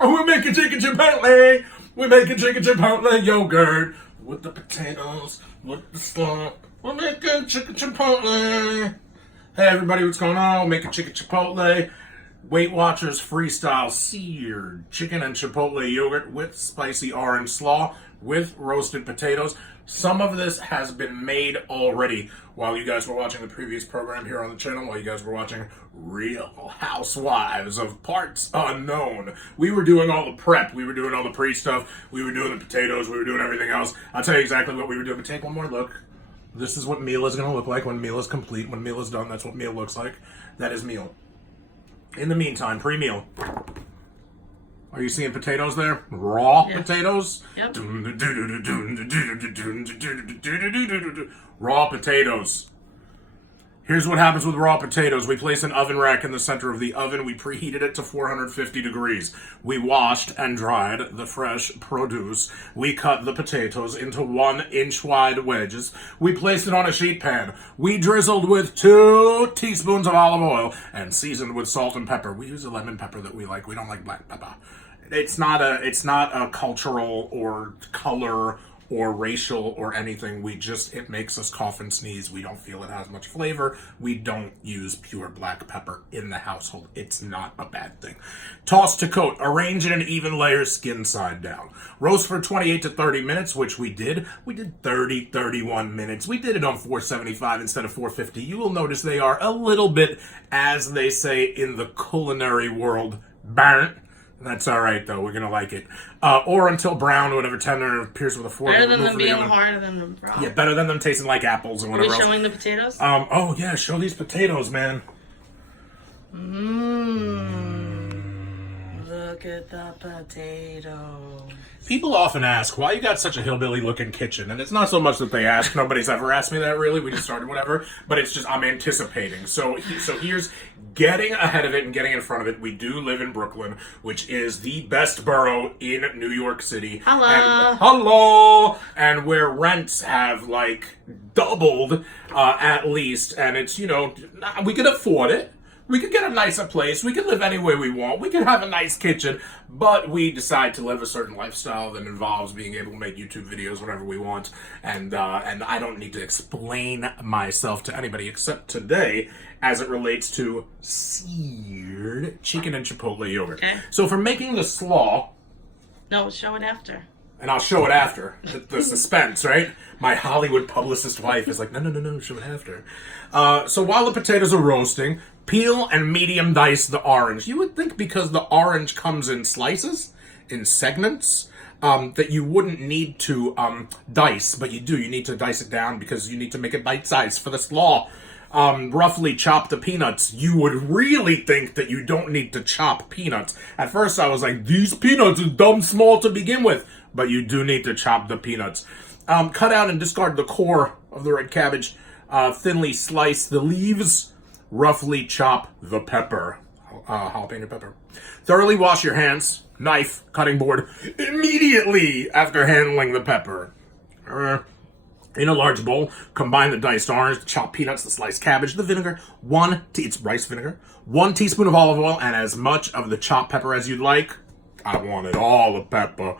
Oh, we're making chicken chipotle. We're making chicken chipotle yogurt with the potatoes, with the slaw. We're making chicken chipotle. Hey everybody, what's going on? We're making chicken chipotle. Weight Watchers freestyle seared chicken and chipotle yogurt with spicy orange slaw with roasted potatoes. Some of this has been made already while you guys were watching the previous program here on the channel, while you guys were watching Real Housewives of Parts Unknown. We were doing all the prep. We were doing all the pre-stuff. We were doing the potatoes. We were doing everything else. I'll tell you exactly what we were doing, but take one more look. This is what meal is going to look like when meal is complete. When meal is done, that's what meal looks like. That is meal. In the meantime, pre-meal. Are you seeing potatoes there? Raw potatoes? Yep. Raw potatoes. Here's what happens with raw potatoes. We place an oven rack in the center of the oven. We preheated it to 450 degrees. We washed and dried the fresh produce. We cut the potatoes into 1-inch wide wedges. We placed it on a sheet pan. We drizzled with 2 teaspoons of olive oil and seasoned with salt and pepper. We use a lemon pepper that we like. We don't like black pepper. It's not a cultural or color or racial or anything. It makes us cough and sneeze. We don't feel it has much flavor. We don't use pure black pepper in the household. It's not a bad thing. Toss to coat. Arrange in an even layer, skin side down. Roast for 28 to 30 minutes, which we did. We did 31 minutes. We did it on 475 instead of 450. You will notice they are a little bit, as they say in the culinary world, burnt. That's all right, though. We're going to like it. Or until brown, whatever, tender, appears with a fork. Better than them being harder than them brown. Yeah, better than them tasting like apples or whatever Are we showing the potatoes? Oh, yeah, show these potatoes, man. Look at the potatoes. People often ask, why you got such a hillbilly-looking kitchen? And it's not so much that they ask. Nobody's ever asked me that, really. We just started whatever. But it's just, I'm anticipating. So here's getting ahead of it and getting in front of it. We do live in Brooklyn, which is the best borough in New York City. Hello. And where rents have, doubled, at least. And it's, we can afford it. We could get a nicer place. We could live any way we want. We could have a nice kitchen. But we decide to live a certain lifestyle that involves being able to make YouTube videos whenever we want. And I don't need to explain myself to anybody except today as it relates to seared chicken and chipotle yogurt. Okay. So for making the slaw... No, show it after. And I'll show it after. The suspense, right? My Hollywood publicist wife is like, no, show it after. So while the potatoes are roasting, peel and medium dice the orange. You would think because the orange comes in slices, in segments, that you wouldn't need to dice, but you do. You need to dice it down because you need to make it bite-sized for the slaw. Roughly chop the peanuts. You would really think that you don't need to chop peanuts. At first I was like, these peanuts are dumb small to begin with. But you do need to chop the peanuts. Cut out and discard the core of the red cabbage. Thinly slice the leaves. Roughly chop the pepper. Jalapeno pepper. Thoroughly wash your hands, knife, cutting board, immediately after handling the pepper. In a large bowl, combine the diced orange, the chopped peanuts, the sliced cabbage, the vinegar, it's rice vinegar, 1 teaspoon of olive oil, and as much of the chopped pepper as you'd like. I wanted all the pepper.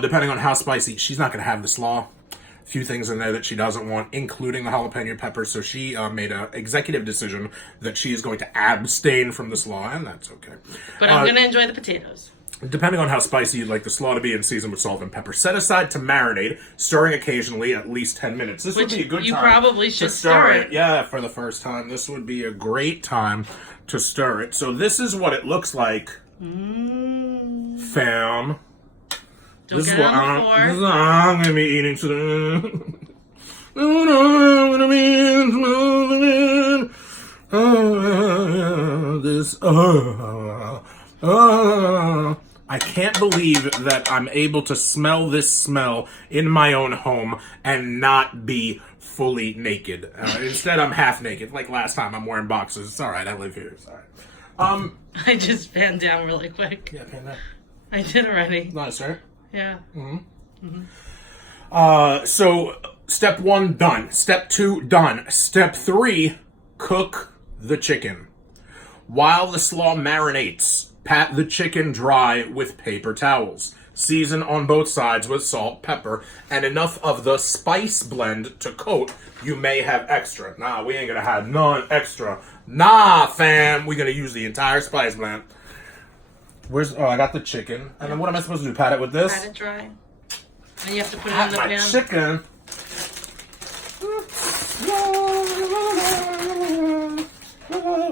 Depending on how spicy, she's not going to have the slaw. A few things in there that she doesn't want, including the jalapeno pepper. So she made an executive decision that she is going to abstain from the slaw, and that's okay. But I'm going to enjoy the potatoes. Depending on how spicy you'd like the slaw to be, and seasoned with salt and pepper. Set aside to marinate, stirring occasionally at least 10 minutes. This would be a good time. You probably should stir it. Yeah, for the first time. This would be a great time to stir it. So this is what it looks like. Fam. This is what I'm going to be eating today. I can't believe that I'm able to smell this smell in my own home and not be fully naked. Instead, I'm half naked. Like last time, I'm wearing boxers. It's all right. I live here. It's all right. I just panned down really quick. Yeah, pan down. I did already. Nice, right? Yeah. So, step 1, done. Step 2, done. Step 3, cook the chicken. While the slaw marinates, pat the chicken dry with paper towels. Season on both sides with salt, pepper, and enough of the spice blend to coat. You may have extra. Nah, we ain't gonna have none extra. Nah, fam. We're gonna use the entire spice blend. I got the chicken. And then what am I supposed to do? Pat it with this? Pat it dry. And you have to put it Pat in the my pan. chicken.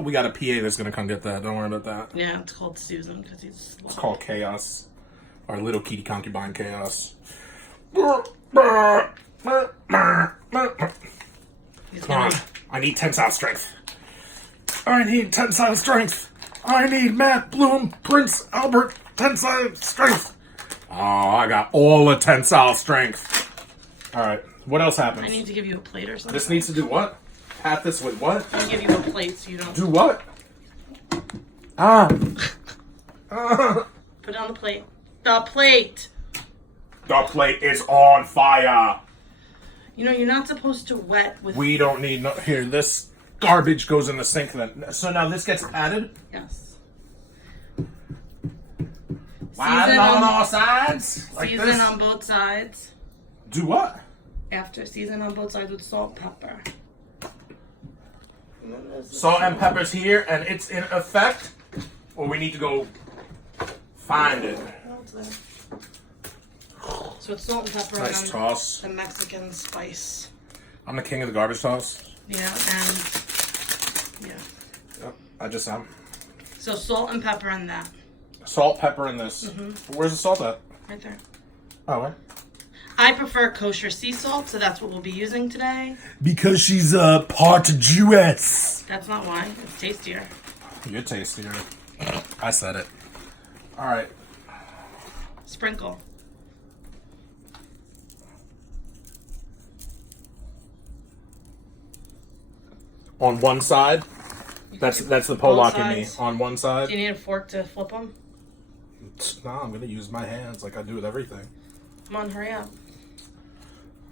We got a PA that's gonna come get that. Don't worry about that. Yeah, it's called Susan because he's slow. It's called Chaos. Our little kitty concubine Chaos. He's Come gonna, on. I need tensile strength. I need tensile strength. I need Matt Bloom, Prince Albert, tensile strength. Oh, I got all the tensile strength. Alright, what else happens? I need to give you a plate or something. This needs to do what? Pat this with what? I'll give you a plate so you don't... Do what? Ah. Put it on the plate. The plate! The plate is on fire. You know, you're not supposed to wet with... We don't need no... Here, this garbage goes in the sink then. So now this gets patted? Yes. Widen on all sides? Like season this? on both sides. Do what? After season on both sides with salt, pepper. Salt and pepper's here and it's in effect? Or we need to go find it? Oh, it's there. So it's salt and pepper Nice and toss. the Mexican spice. I'm the king of the garbage toss. Yeah, and... Yeah. Yep, I just am. So salt and pepper in that. Salt, pepper in this. Where's the salt at? Right there. Oh, what? I prefer kosher sea salt, so that's what we'll be using today. Because she's part Jewess. That's not why. It's tastier. You're tastier. I said it. Alright. Sprinkle. On one side? That's the Polak in me. sides. On one side? Do you need a fork to flip them? No, I'm going to use my hands like I do with everything. Come on, hurry up.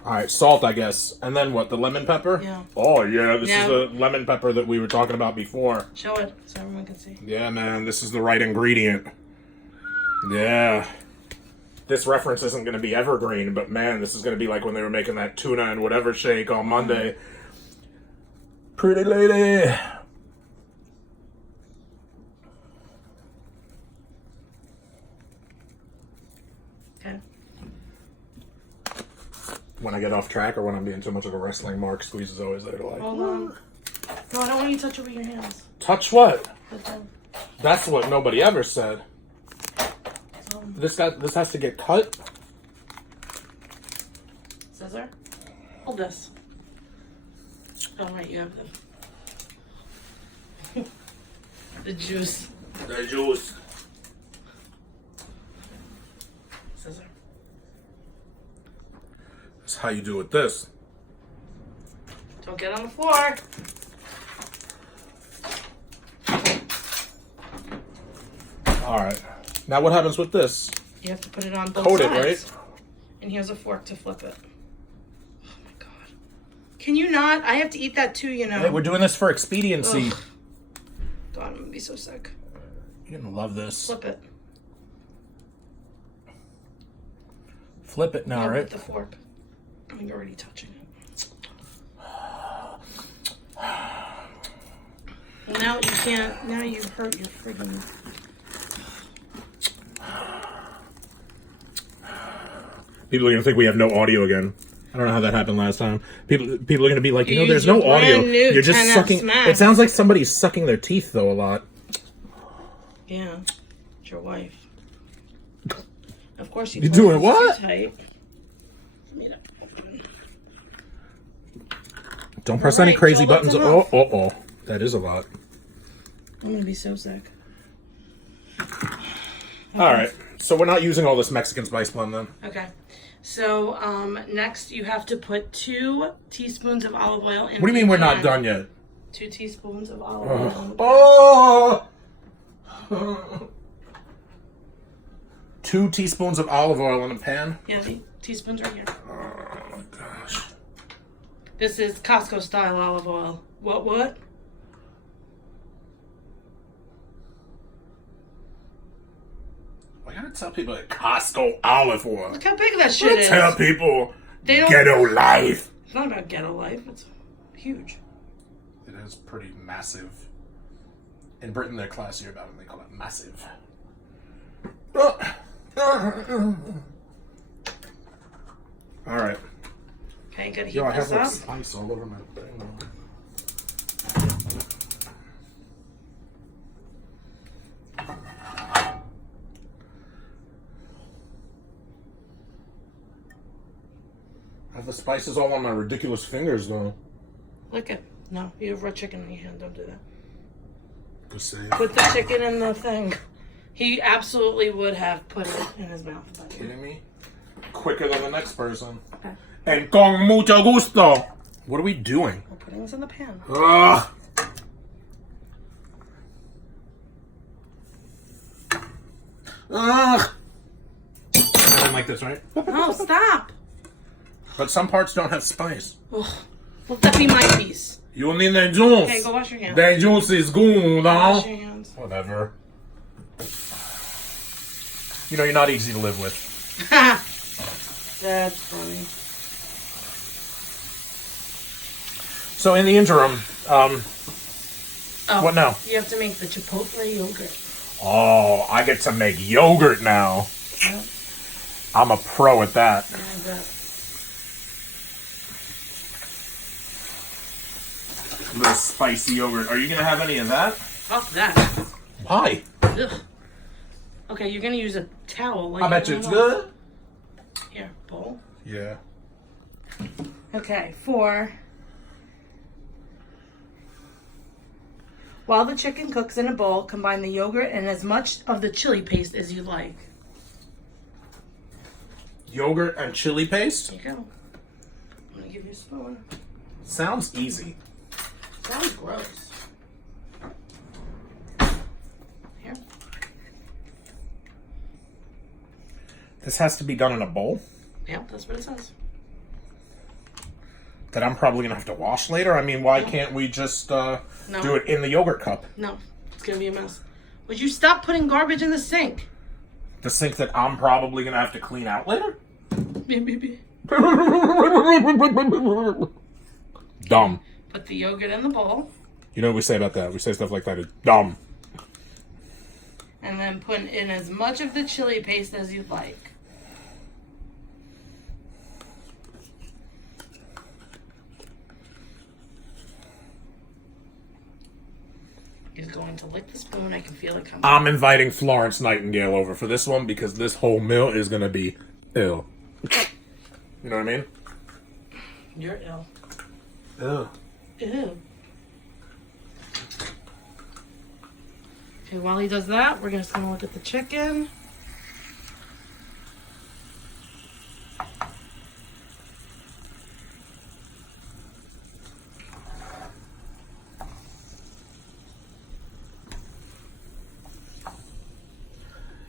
Alright, salt, I guess. And then what? The lemon pepper? Yeah. Oh, yeah. This Yeah. is the lemon pepper that we were talking about before. Show it so everyone can see. Yeah, man. This is the right ingredient. Yeah. This reference isn't going to be evergreen, but man, this is going to be like when they were making that tuna and whatever shake on Monday. Pretty lady. Okay. When I get off track or when I'm being too much of a wrestling mark, Squeeze is always there to like, Hold on. No, I don't want you to touch over your hands. touch what? Put them. That's what nobody ever said. So, This has to get cut? scissor. Hold this. Oh, right, you have the juice. The juice. Scissor. That's how you do with this. Don't get on the floor. Alright. Now what happens with this? You have to put it on both Coat it, sides. right? And here's a fork to flip it. Oh my god. Can you not? I have to eat that too, you know. Hey, we're doing this for expediency. Ugh. God, I'm gonna be so sick. You're gonna love this. Flip it. Flip it now, Yeah, right? with the fork. I mean, you're already touching it. Well, now you can't. Now you hurt your friggin'. People are gonna think we have no audio again. I don't know how that happened last time. People are gonna be like, you know, You there's use no your audio. brand new You're just 10X sucking. Max. It sounds like somebody's sucking their teeth though a lot. Yeah, it's your wife. Of course you. You're told doing me it's what? too tight. Let me not open. Don't press All any right, crazy Joel, buttons. that's Oh, enough. oh. That is a lot. I'm gonna be so sick. All right. So we're not using all this Mexican spice blend then. Okay. So next you have to put 2 teaspoons of olive oil in. What do you mean we're not pan. done yet? 2 teaspoons of olive oil. in the pan. Oh! 2 teaspoons of olive oil in a pan. Yeah, the teaspoons right here. Oh my gosh. This is Costco style olive oil. What? Tell people that Costco olive oil. Look how big that shit is. Tell people They don't. ghetto life. It's not about ghetto life. It's huge. It is pretty massive. In Britain, they're classier about it. They call it massive. All right. Okay, gotta heat Yo, I this have like up. spice all over my thing. I have the spices all on my ridiculous fingers, though. Look at. No, you have raw chicken in your hand. Don't do that. Good save. Put the chicken in the thing. He absolutely would have put it in his mouth. Kidding me? Quicker than the next person. Okay. And con mucho gusto. What are we doing? We're putting this in the pan. Ugh. Ugh. I don't like this, right? No, stop. But some parts don't have spice. Ugh. Well, that be my piece. You need the juice. Okay, go wash your hands. The juice is good, Wash huh? your hands. Whatever. You know, you're not easy to live with. That's funny. So in the interim, what now? You have to make the Chipotle yogurt. Oh, I get to make yogurt now. Yep. I'm a pro at that. Yeah, I bet. Little spicy yogurt. Are you gonna have any of that? Fuck that. Why? Ugh. Okay, you're gonna use a towel. Like I bet you it's good. Here, bowl. Yeah. Okay, while the chicken cooks in a bowl, combine the yogurt and as much of the chili paste as you like. Yogurt and chili paste? There you go. I'm gonna give you a spoon. Sounds easy. Sounds gross. Here. This has to be done in a bowl Yeah, that's what it says. that I'm probably gonna have to wash later. I mean, why can't we just do it in the yogurt cup? No, it's gonna be a mess. Would you stop putting garbage in the sink? The sink that I'm probably gonna have to clean out later? Maybe. Dumb. Put the yogurt in the bowl. You know what we say about that? We say stuff like that is dumb. And then put in as much of the chili paste as you'd like. He's going to lick the spoon. I can feel it coming. I'm inviting Florence Nightingale over for this one because this whole meal is gonna be ill. You know what I mean? You're ill. Ew. Ew. Okay, while he does that, we're just gonna look at the chicken.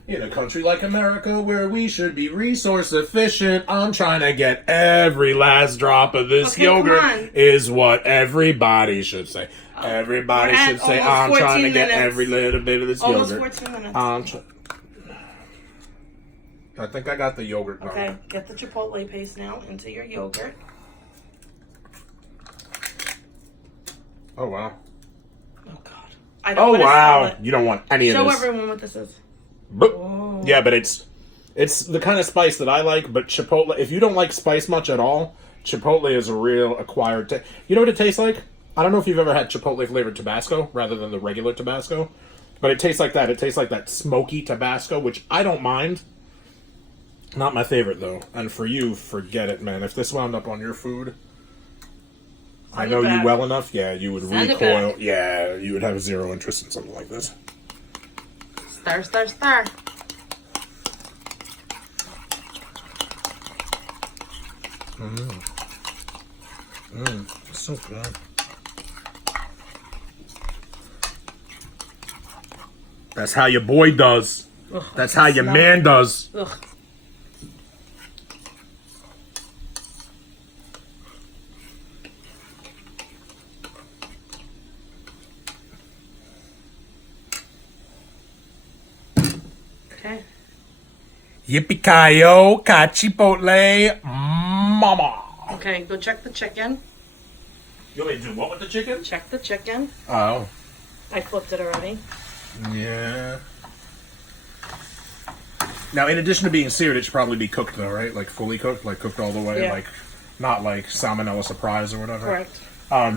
In a country like America where we should be resource efficient, I'm trying to get every last drop of this Okay, come yogurt on. is what everybody should say. Everybody We're at should say, almost I'm trying to 14 get minutes. every little bit of this Almost yogurt. 14 minutes. I think I got the yogurt done. Okay, get the Chipotle paste now into your yogurt. Oh, wow. Oh, God. I don't Oh, want to wow. smell it. You don't want any of Show this. everyone what this is. But, yeah, but it's the kind of spice that I like, but Chipotle, if you don't like spice much at all, Chipotle is a real acquired taste. You know what it tastes like? I don't know if you've ever had Chipotle flavored Tabasco rather than the regular Tabasco, but it tastes like that. It tastes like that smoky Tabasco, which I don't mind. Not my favorite, though. And for you, forget it, man. If this wound up on your food, I know you well enough, yeah, you would Send it recoil. back. Yeah, you would have zero interest in something like this. Stir, stir, stir. It's so good. That's how your boy does. Ugh, That's how your smell man it. does. Ugh. Okay. Yippee-ki-yo, ka Chipotle, mama. Okay, go check the chicken. You want me to do what with the chicken? Check the chicken. Oh. I flipped it already. Yeah. Now, in addition to being seared, it should probably be cooked, though, right? Like, fully cooked? Like, cooked all the way? Yeah. Like, not like salmonella surprise or whatever? Correct.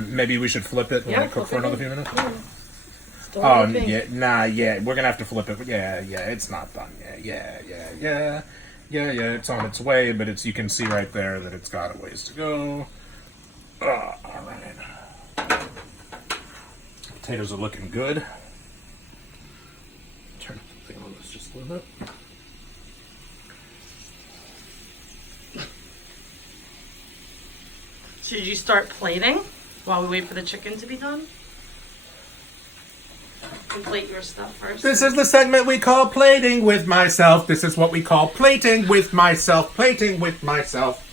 Maybe we should flip it and let it cook for another few minutes? Yeah. We're gonna have to flip it. Yeah, it's not done. Yeah, it's on its way, but you can see right there that it's got a ways to go. All right. Potatoes are looking good. Turn the thing on this just a little bit. Should you start plating while we wait for the chicken to be done? And plate your stuff first. This is the segment we call plating with myself. This is what we call plating with myself. Plating with myself.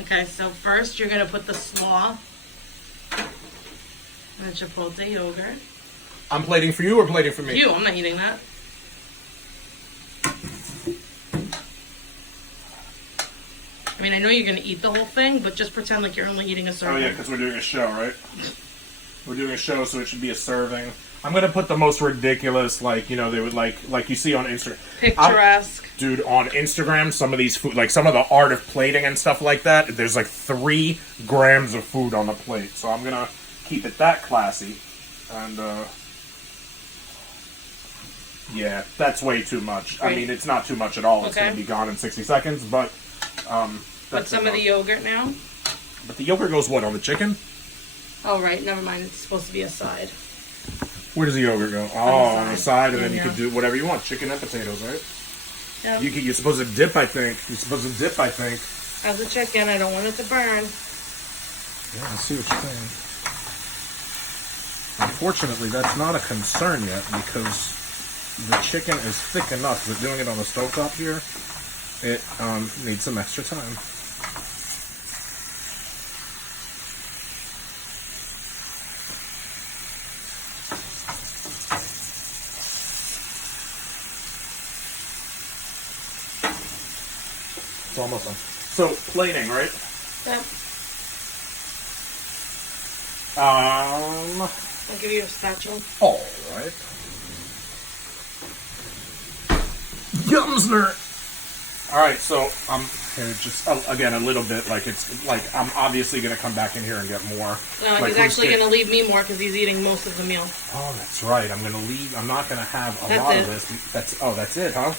Okay, so first you're going to put the slaw and the Chipotle yogurt. I'm plating for you or plating for me? You, I'm not eating that. I mean, I know you're going to eat the whole thing, but just pretend like you're only eating a serving. Oh, yeah, because we're doing a show, right? We're doing a show, so it should be a serving. I'm going to put the most ridiculous, like, they would, like you see on Instagram. Picturesque. Dude, on Instagram, some of these food, like some of the art of plating and stuff like that, there's like 3 grams of food on the plate. So I'm going to keep it that classy. And, yeah, that's way too much. Right. I mean, it's not too much at all. It's going to be gone in 60 seconds, but... Put some of the yogurt now. But the yogurt goes what, on the chicken? Oh, right. Never mind. It's supposed to be a side. Where does the yogurt go? On the side, and then you can do whatever you want. Chicken and potatoes, right? Yeah. You're supposed to dip, I think. How's the chicken? I don't want it to burn. Yeah, I see what you're saying. Unfortunately, that's not a concern yet, because the chicken is thick enough that doing it on the stovetop here, it needs some extra time. It's almost done. So, plating, right? Yep. I'll give you a spatula. All right. Yumsner. All right, so I'm here just again a little bit. Like it's like I'm obviously gonna come back in here and get more. No, like, he's actually gonna leave me more because he's eating most of the meal. Oh, that's right. I'm gonna leave. I'm not gonna have a That's lot it. of this. That's it, huh?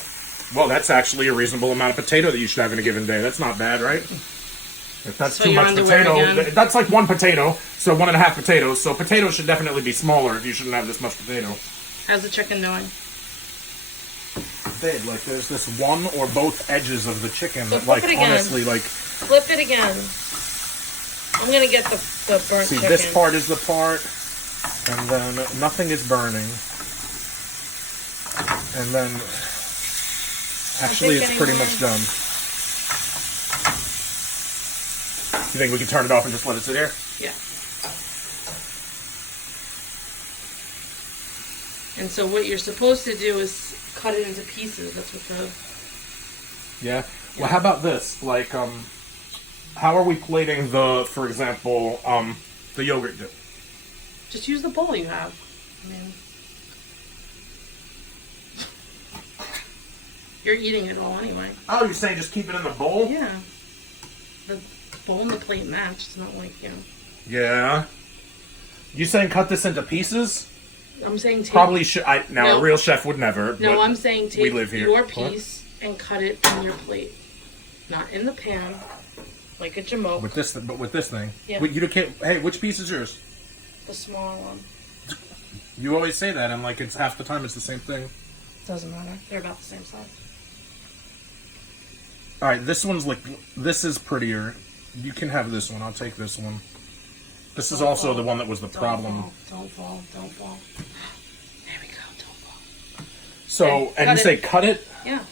Well, that's actually a reasonable amount of potato that you should have in a given day. That's not bad, right? If that's So too you're much underwear potato, again? that's like 1 potato, so 1.5 potatoes. So potatoes should definitely be smaller if you shouldn't have this much potato. How's the chicken doing? Babe, like there's this one or both edges of the chicken So that, flip like, it again. honestly, like. Flip it again. I'm gonna get the burnt See, chicken. this part is the part, and then nothing is burning. And then, actually, it's pretty much done. You think we can turn it off and just let it sit here? Yeah. And so what you're supposed to do is cut it into pieces. That's what the... Yeah. Well, how about this? Like, how are we plating for example, the yogurt dip? Just use the bowl you have. I mean... You're eating it all anyway. Oh, you're saying just keep it in the bowl? Yeah. The bowl and the plate match. It's not like, Yeah. You saying cut this into pieces? I'm saying take... Probably should. Now, No. a real chef would never. No, but I'm saying take we live here. your piece and cut it on your plate. Not in the pan, like a jamoke. With this thing? Yeah. You can't. Hey, which piece is yours? The smaller one. You always say that, and like it's half the time it's the same thing. Doesn't matter. They're about the same size. All right, this one's like this is prettier. You can have this one. I'll take this one. This is also the one that was the problem. Don't fall. There we go. Don't fall. So, Okay, and you say cut it. Yeah.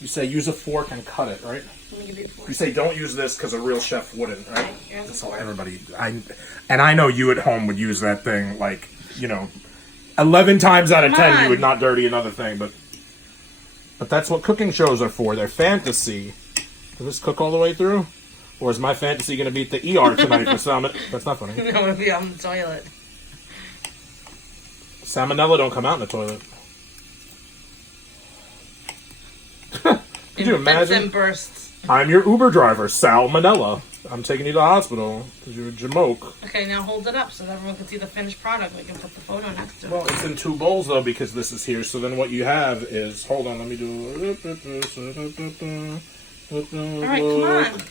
You say use a fork and cut it, right? Let me give you a fork. You say don't use this because a real chef wouldn't, right? Okay, here's the fork. Everybody, I know you at home would use that thing like 11 times out of 10 you would not dirty another thing, but But that's what cooking shows are for. They're fantasy. Does this cook all the way through? Or is my fantasy going to beat the ER tonight for salmon? That's not funny. I'm going to be on the toilet. Salmonella don't come out in the toilet. Could you imagine? And bursts. I'm your Uber driver, Salmonella. I'm taking you to the hospital because you're a jamoke. Okay, now hold it up so that everyone can see the finished product. We can put the photo next to it. Well, it's in 2 bowls, though, because this is here. So then what you have is... Hold on, let me do... All right, come on.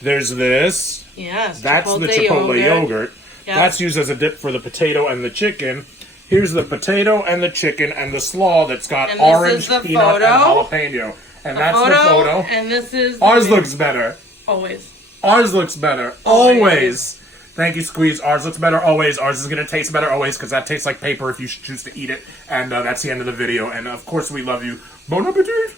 There's this. Yes, That's the Chipotle yogurt. Yes. That's used as a dip for the potato and the chicken. Here's the potato and the chicken and the slaw that's got orange, peanut, and jalapeno. And that's the photo. And this is... Ours looks better. Always. Ours looks better. Always. Thank you, Squeeze. Ours looks better always. Ours is going to taste better always because that tastes like paper if you choose to eat it. And that's the end of the video. And, of course, we love you. Bon appetit!